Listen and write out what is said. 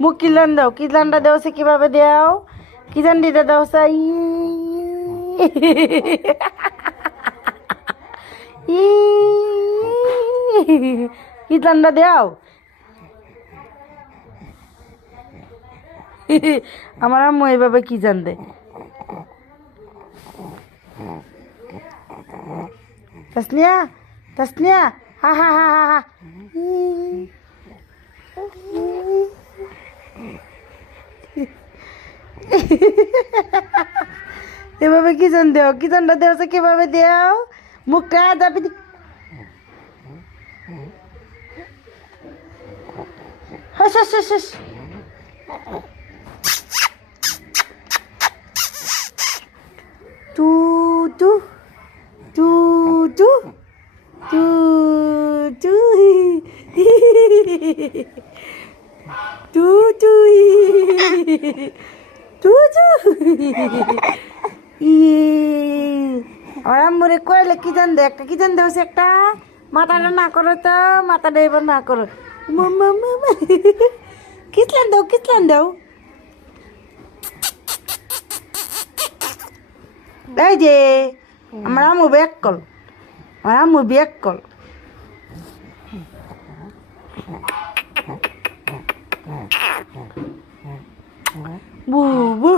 মুখ কিলান দাও, কিলানটা দেও সে কিভাবে দেও, কিলান দিতে দাও সাই কিলানটা দেও। আমার আম্মু এইভাবে কি জানতে। তাসনিয়া, তাসনিয়া, হা হা হা হা হা। এভাবে কিচেন দেও, কিচেনটা দেও সে কিভাবে দেও, মুখটা দাবি। হাস হাস হাস হাস। টু টু টু টু টু টু টু টু টু টু। আমার আম্মুরে কইলে কি জান দে, একটা কি জান দেবো একটা, মাথাটা না করো তো, মাথাটা এবার না করো। কিসলেন দাও, কিসলেন দাও। এই যে আমার আম্মু ব্যাক কল, আমার আম্মু ব্যাক কল। বুবু